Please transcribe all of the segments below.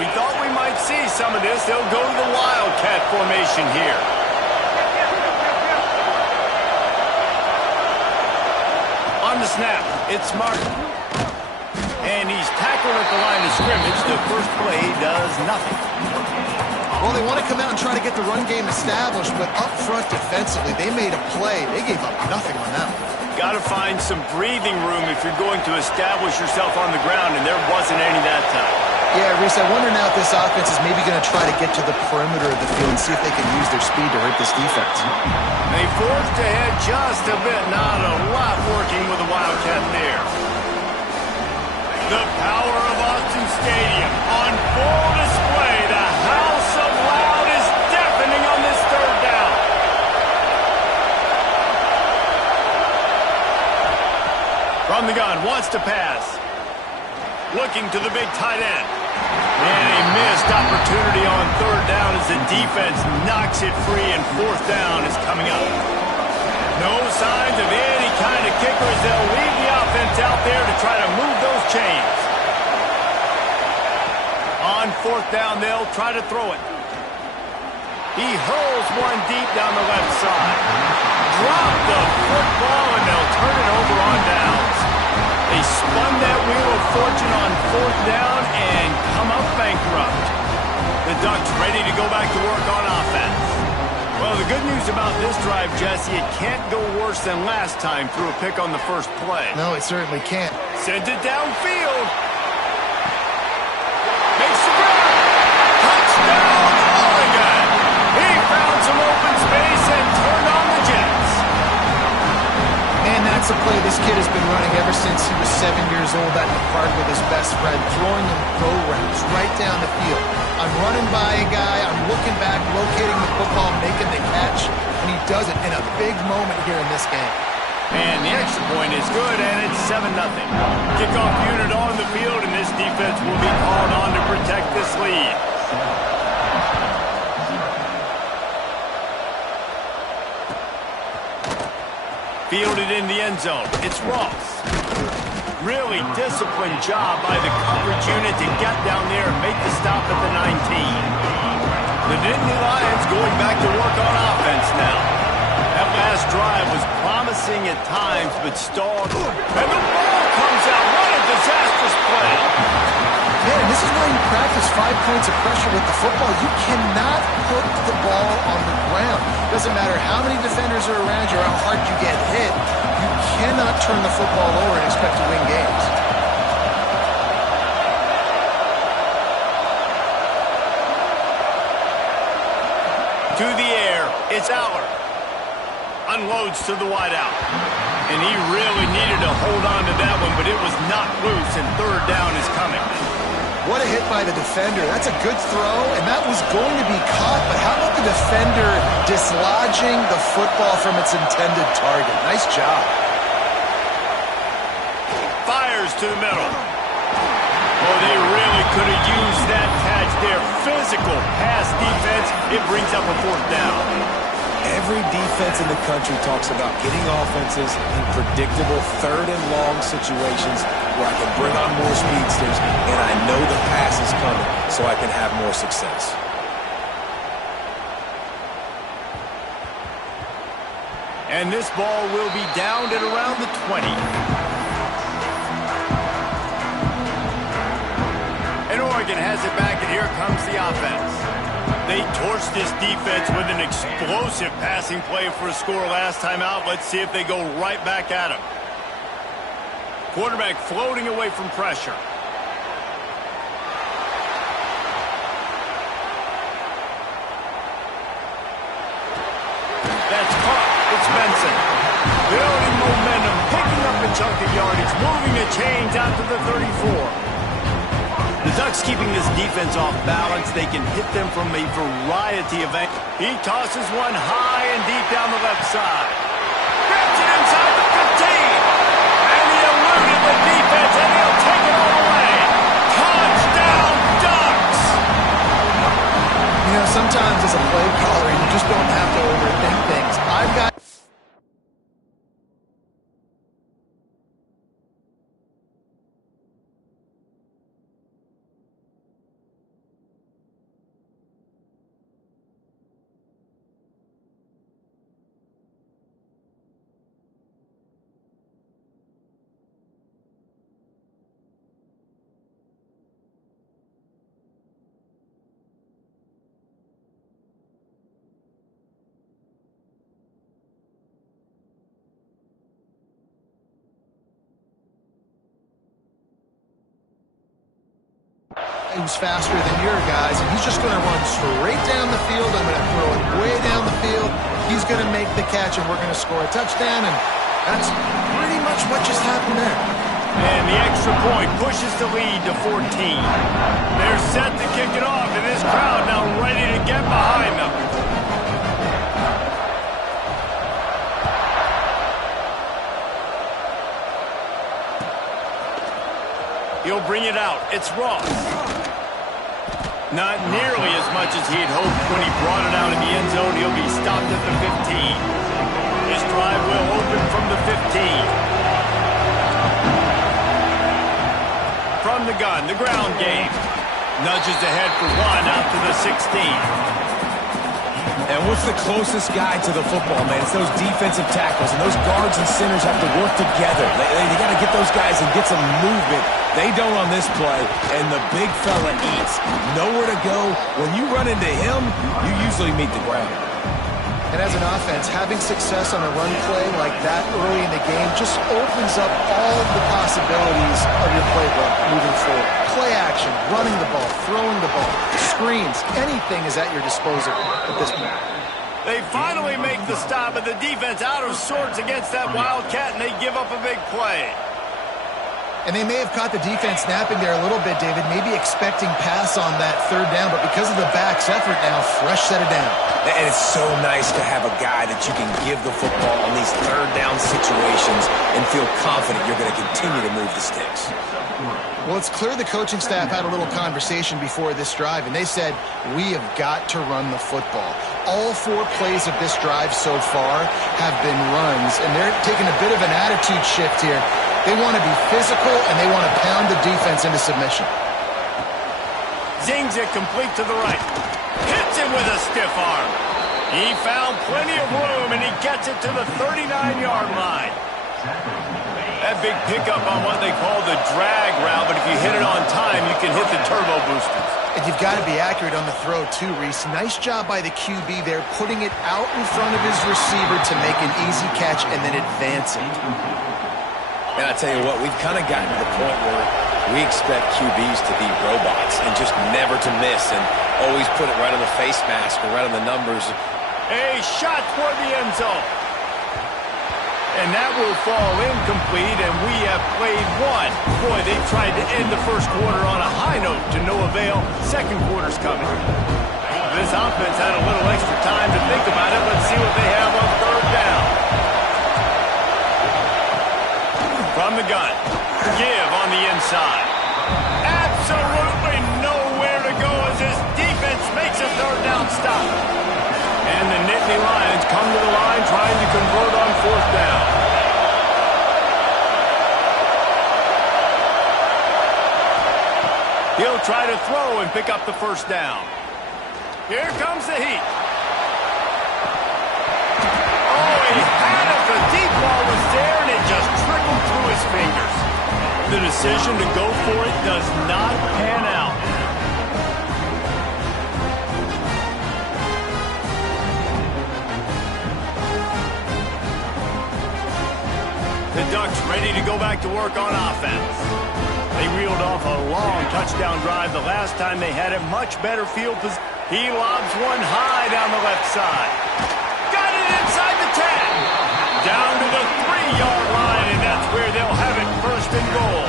We thought we might see some of this. They'll go to the Wildcat formation here. On the snap, it's Martin. And he's tackled at the line of scrimmage. The first play does nothing. Well, they want to come out and try to get the run game established, but up front defensively, they made a play. They gave up nothing on that one. Got to find some breathing room if you're going to establish yourself on the ground, and there wasn't any that time. Yeah, Reese, I wonder now if this offense is maybe going to try to get to the perimeter of the field and see if they can use their speed to hurt this defense. They forced ahead just a bit. Not a lot working with the Wildcat there. The power of Austin Stadium on full display. The house of loud is deafening on this third down. From the gun, wants to pass. Looking to the big tight end. And a missed opportunity on third down as the defense knocks it free, and fourth down is coming up. No signs of any kind of kickers. They'll leave the offense out there to try to move those chains. On fourth down, they'll try to throw it. He hurls one deep down the left side. Drop the football, and they'll turn it over on downs. They spun that wheel of fortune on fourth down and come up bankrupt. The Ducks ready to go back to work on offense. Well, the good news about this drive, Jesse, it can't go worse than last time through a pick on the first play. No, it certainly can't. Sends it downfield. Makes the grab. Touchdown, Oregon. He found some open space and turned on the Jets. And that's a play this kid has been running ever since he was 7 years old out in the park with his best friend, throwing them go routes right down the field. I'm running by a guy, I'm looking back, locating the football, making the catch, and he does it in a big moment here in this game. And the extra point is good, and it's 7-0. Kickoff unit on the field, and this defense will be called on to protect this lead. Fielded in the end zone. It's Ross. Really disciplined job by the coverage unit to get down there and make the stop at the 19. The Nittany Lions going back to work on offense now. That last drive was promising at times, but stalled. And the ball comes out. What a disastrous play. Yeah, and this is why you practice 5 points of pressure with the football. You cannot put the ball on the ground. Doesn't matter how many defenders are around you or how hard you get hit. You cannot turn the football over and expect to win games. To the air, it's Aller. Unloads to the wideout. And he really needed to hold on to that one, but it was knocked loose, and third down is coming. What a hit by the defender. That's a good throw, and that was going to be caught, but how about the defender dislodging the football from its intended target? Nice job. Fires to the middle. Oh, they really could have used that catch there. Physical pass defense. It brings up a fourth down. Every defense in the country talks about getting offenses in predictable third and long situations where I can bring on more speedsters and I know the pass is coming so I can have more success. And this ball will be downed at around the 20. And Oregon has it back, and here comes the offense. They torched this defense with an explosive passing play for a score last time out. Let's see if they go right back at him. Quarterback floating away from pressure. That's caught. It's Benson. Building momentum, picking up a chunk of yardage, moving the chains out to the 34. The Ducks keeping this defense off balance. They can hit them from a variety of angles. He tosses one high and deep down the left side. Grabs it inside the 15. And he eluded the defense, and he'll take it all away. Touchdown, Ducks! You know, sometimes as a play caller, you just don't have to overthink things. I've got who's faster than your guys, and he's just going to run straight down the field. I'm going to throw it way down the field. He's going to make the catch, and we're going to score a touchdown, and that's pretty much what just happened there. And the extra point pushes the lead to 14. They're set to kick it off, and this crowd now ready to get behind them. He'll bring it out. It's Ross. Not nearly as much as he had hoped when he brought it out in the end zone. He'll be stopped at the 15. His drive will open from the 15. From the gun, the ground game. Nudges ahead for one out to the 16. And what's the closest guy to the football, man? It's those defensive tackles, and those guards and centers have to work together. They got to get those guys and get some movement. They don't on this play, and the big fella eats. Nowhere to go. When you run into him, you usually meet the ground. And as an offense, having success on a run play like that early in the game just opens up all the possibilities of your playbook moving forward. Play action, running the ball, throwing the ball, screens, anything is at your disposal at this point. They finally make the stop, but the defense out of sorts against that Wildcat, and they give up a big play. And they may have caught the defense napping there a little bit, David, maybe expecting pass on that third down, but because of the back's effort now, fresh set it down. And it's so nice to have a guy that you can give the football on these third down situations and feel confident you're going to continue to move the sticks. Well, it's clear the coaching staff had a little conversation before this drive, and they said, we have got to run the football. All 4 plays of this drive so far have been runs, and they're taking a bit of an attitude shift here. They want to be physical, and they want to pound the defense into submission. Zings it complete to the right. Hits him with a stiff arm. He found plenty of room, and he gets it to the 39-yard line. That big pickup on what they call the drag route, but if you hit it on time, you can hit the turbo boosters. And you've got to be accurate on the throw, too, Reese. Nice job by the QB there, putting it out in front of his receiver to make an easy catch and then advance it. And I tell you what, we've kind of gotten to the point where we expect QBs to be robots and just never to miss and always put it right on the face mask or right on the numbers. A shot for the end zone. And that will fall incomplete, and we have played one. Boy, they tried to end the first quarter on a high note to no avail. Second quarter's coming. This offense had a little extra time to think about it. Let's see what they have on third down. From the gun. Give on the inside. Absolutely nowhere to go as this defense makes a third down stop. And the Nittany Lions come to the line trying to convert on fourth down. He'll try to throw and pick up the first down. Here comes the heat. Oh, he had it. The deep ball was there, and it just trickled through his fingers. The decision to go for it does not pan out. The Ducks ready to go back to work on offense. They reeled off a long touchdown drive the last time they had it. Much better field position. He lobs one high down the left side. Got it inside the 10. Down to the 3-yard line, and that's where they'll have it first and goal.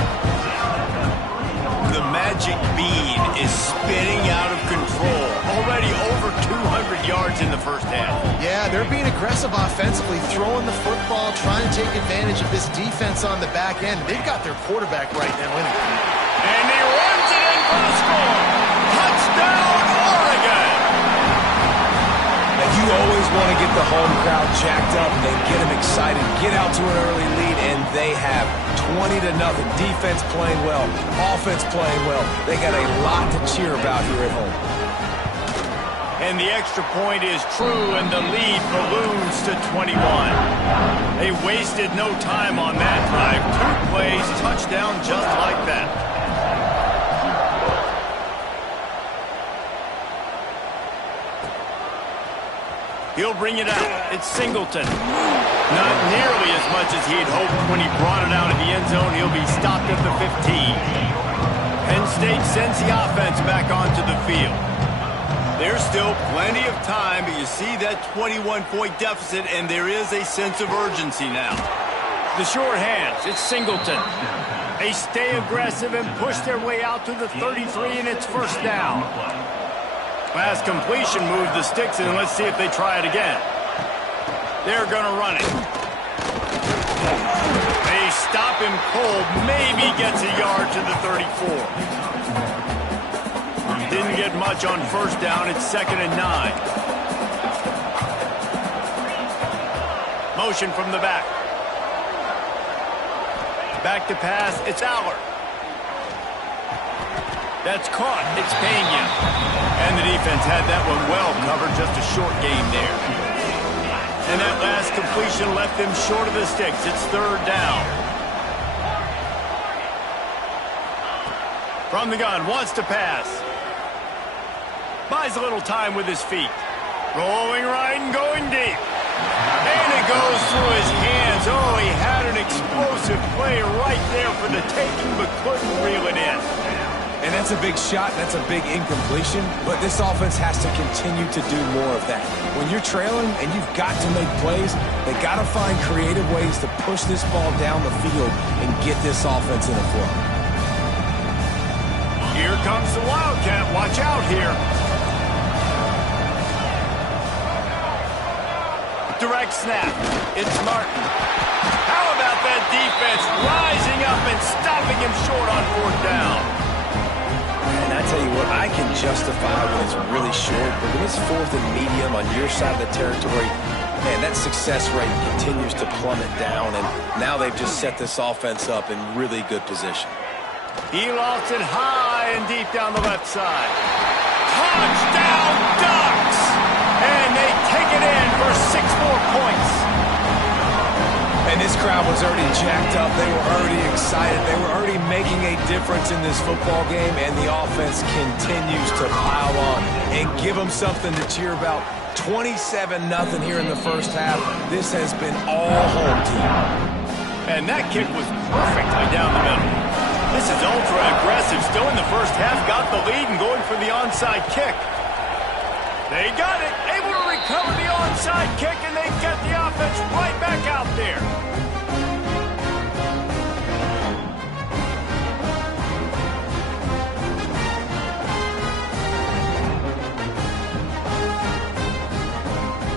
The magic bean is spinning out of control. Already over 200 yards in the first half. Yeah, they're being aggressive offensively, throwing the football, trying to take advantage of this defense on the back end. They've got their quarterback right now in it. And he runs it in for the score. Touchdown, Oregon! And you always want to get the home crowd jacked up and get them excited, get out to an early lead, and they have 20-0. Defense playing well, offense playing well. They got a lot to cheer about here at home. And the extra point is true, and the lead balloons to 21. They wasted no time on that drive. 2 plays, touchdown just like that. He'll bring it out. It's Singleton. Not nearly as much as he'd hoped when he brought it out of the end zone. He'll be stopped at the 15. Penn stage sends the offense back onto the field. There's still plenty of time, but you see that 21-point deficit, and there is a sense of urgency now. The short hands, it's Singleton. They stay aggressive and push their way out to the 33, and it's first down. Last completion moved the sticks, and let's see if they try it again. They're going to run it. They stop him cold, maybe gets a yard to the 34. Didn't get much on first down. It's 2nd and 9. Motion from the back. Back to pass. It's Aller. That's caught. It's Pena. And the defense had that one well covered. Just a short game there. And that last completion left them short of the sticks. It's 3rd down. From the gun. Wants to pass. Buys a little time with his feet. Rolling right and going deep. And it goes through his hands. Oh, he had an explosive play right there for the taking, but couldn't reel it in. And that's a big shot, that's a big incompletion, but this offense has to continue to do more of that. When you're trailing and you've got to make plays, they got to find creative ways to push this ball down the field and get this offense in a flow. Here comes the Wildcat. Watch out here. Direct snap. It's Martin. How about that defense rising up and stopping him short on 4th down? And I tell you what, I can justify when it's really short, but when it's 4th and medium on your side of the territory, man, that success rate continues to plummet down, and now they've just set this offense up in really good position. He lofts it high and deep down the left side. Touchdown, Ducks! And they take it in for 6 more points. And this crowd was already jacked up. They were already excited. They were already making a difference in this football game, and the offense continues to pile on and give them something to cheer about. 27-0 here in the first half. This has been all home team. And that kick was perfectly down the middle. This is ultra-aggressive. Still in the first half, got the lead and going for the onside kick. They got it, able to recover the onside kick, and they get the offense right back out there.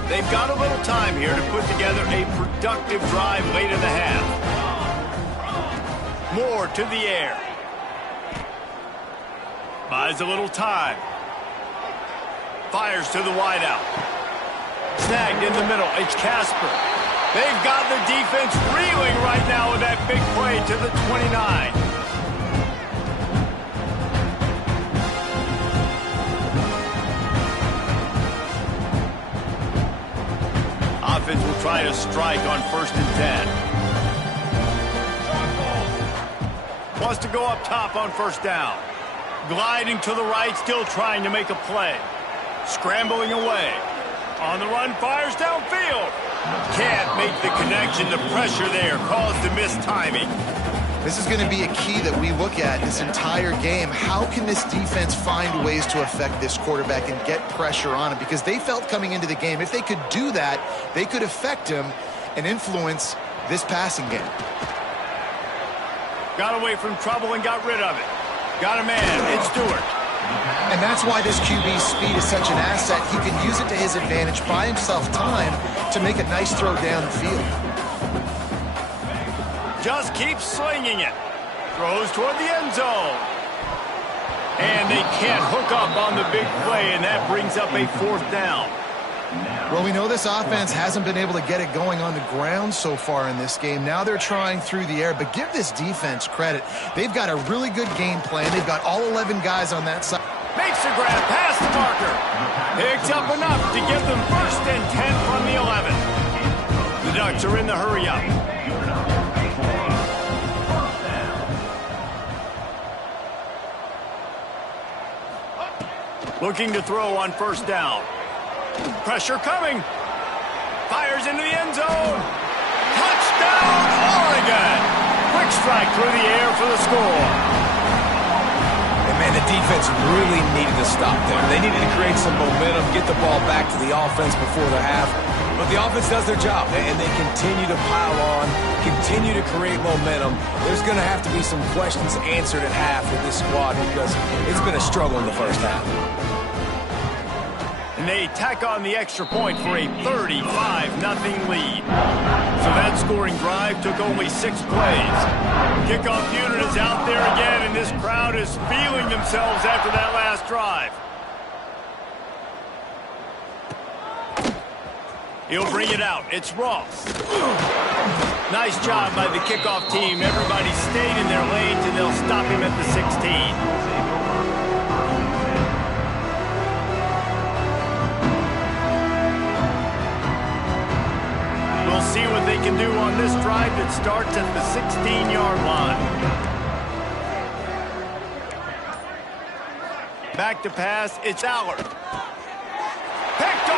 They've got a little time here to put together a productive drive late in the half. Moore to the air. Buys a little time. Fires to the wideout. Snagged in the middle. It's Casper. They've got the defense reeling right now with that big play to the 29. Offense will try to strike on 1st and 10. Wants to go up top on 1st down. Gliding to the right, still trying to make a play. Scrambling away. On the run, fires downfield. Can't make the connection. The pressure there caused the missed timing. This is going to be a key that we look at this entire game. How can this defense find ways to affect this quarterback and get pressure on him? Because they felt coming into the game, if they could do that, they could affect him and influence this passing game. Got away from trouble and got rid of it. Got a man. It's Stewart. And that's why this QB's speed is such an asset. He can use it to his advantage, buy himself time to make a nice throw down the field. Just keeps slinging it. Throws toward the end zone. And they can't hook up on the big play, and that brings up a 4th down. Well, we know this offense hasn't been able to get it going on the ground so far in this game. Now they're trying through the air, but give this defense credit. They've got a really good game plan. They've got all 11 guys on that side. Makes the grab past the marker. Picks up enough to give them 1st and 10 from the 11. The Ducks are in the hurry-up. Looking to throw on 1st down. Pressure coming. Fires into the end zone. Touchdown, Oregon. Quick strike through the air for the score. And defense really needed to stop there. They needed to create some momentum, get the ball back to the offense before the half. But the offense does their job, and they continue to pile on, continue to create momentum. There's going to have to be some questions answered at half with this squad because it's been a struggle in the first half. And they tack on the extra point for a 35-0 lead. So that scoring drive took only 6 plays. Kickoff unit is out there again, and this crowd is feeling themselves after that last drive. He'll bring it out. It's Ross. Nice job by the kickoff team. Everybody stayed in their lanes, and they'll stop him at the 16. We'll see what they can do on this drive that starts at the 16-yard line. Back to pass, it's Allard. Picked